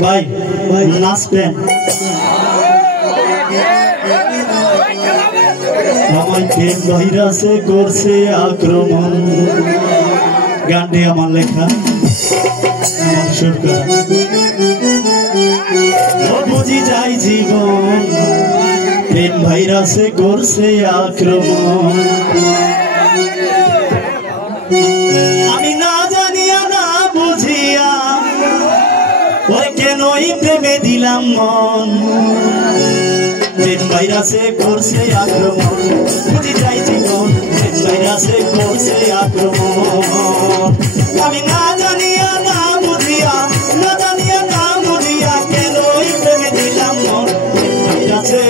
ভাই নাচবেন আমার প্রেম ভাইরাসে করছে আক্রমণ গানটি আমার লেখা আমার সুর করা বুঝি যাই জীবন প্রেম ভাইরাসে করছে আক্রমণ আমি না জানিয়া না বুঝিয়া ওই কেনই প্রেমে দিলাম মন প্রেম ভাইরাসে করছে আক্রমণ বুঝি যাই জীবন প্রেম ভাইরাসে করছে আক্রমণ আমি না জানিয়া না বুঝিয়া কেনই প্রেমে দিলাম মন প্রেম ভাইরাসে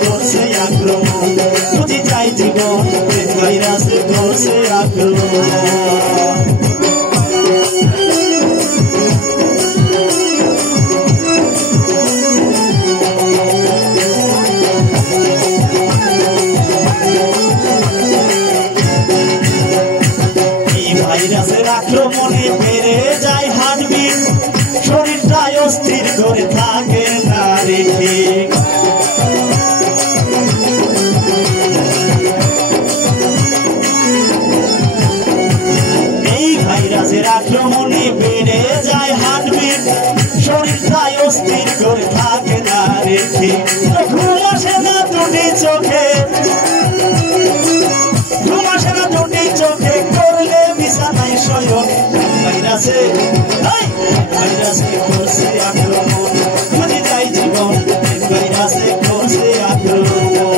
করছে আক্রমণ বুঝি যাই জীবন প্রেম ভাইরাসে করছে আক্রমণ ভাইরাসের আক্রমণে বেড়ে যায় হার্টবিট শরীরটাই অস্থির করে থাকে না রে ঠিক এই ভাইরাসের আক্রমণে বেড়ে যায় হার্টবিট শরীরটাই অস্থির করে থাকে না রে ঠিক ঘুম আসে না দুটি চোখে চোখে করলে বিছানায় শয়ন ভাইরাসে করছে আক্রমণ বুঝি যাই জীবন ভাইরাসে করছে আক্রমণ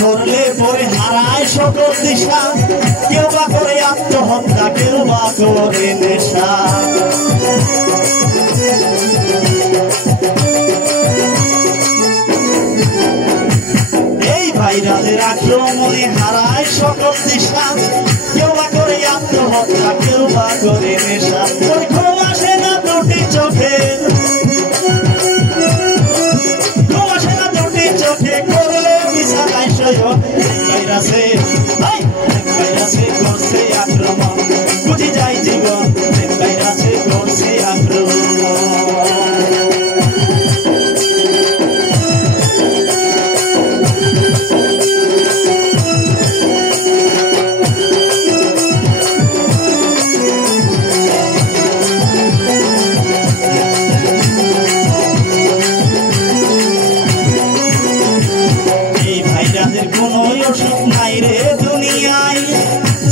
ধরলে পরে হারায় সকল দিশা কেউ বা করে আত্মহত্যা কেউ বা করে নেশা এই ভাইরাসের আক্রমণে হারায় সকল দিশা কেউ বা করে আত্মহত্যা কেউ বা করে নেশা ওই ঘুম আসে না দুটি চোখে করলে বিছানায় শয়ন ভাইরাসে করছে আক্রমণ বুঝি যাই জীবন ভাইরাসে করছে আক্রমণ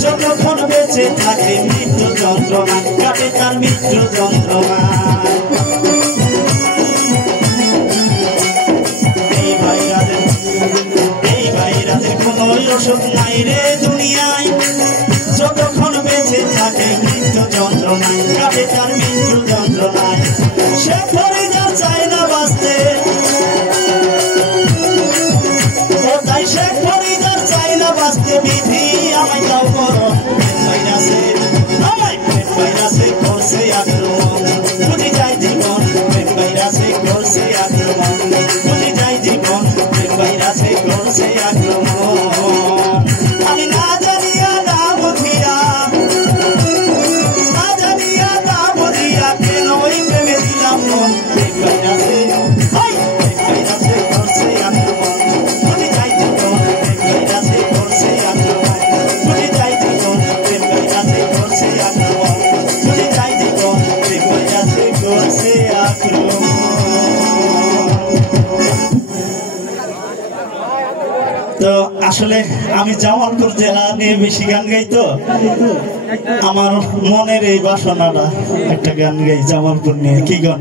যতক্ষণ বেঁচে থাকে মৃত্যু যন্ত্রণা কাটে তার মৃত্যু যন্ত্রণা এই ভাইরাসের কোন ওষুধ নাই রে দুনিয়ায় যতক্ষণ বেঁচে থাকে মৃত্যু যন্ত্রণা কাটে তার মৃত্যু যন্ত্রণায় সে পরিবার চায় না বাঁচতে তাই সে পরিবার চায় না বাঁচতে বিধি আমায় দাও বড় ভাইরাসে করছে আক্রমণ বুঝি যাই জীবন ভাইরাসে করছে আক্রমণ বুঝি যাই জীবন ভাইরাসে করছে আক্রমণ আমি না জানিয়া না বুঝিয়া কেন ওই প্রেমে দিলাম মন ভাইরাসে করছে আক্রমণ বুঝি যাই জীবন ভাইরাসে করছে আক্রমণ বুঝি যাই জীবন ভাইরাসে করছে আক্রমণ বুঝি যাই জীবন ভাইরাসে করছে আক্রমণ তো আসলে আমি জামালপুর জেলা নিয়ে বেশি গান গাই তো আমার মনের এই বাসনাটা একটা গান গাই জামালপুর নিয়ে কি গান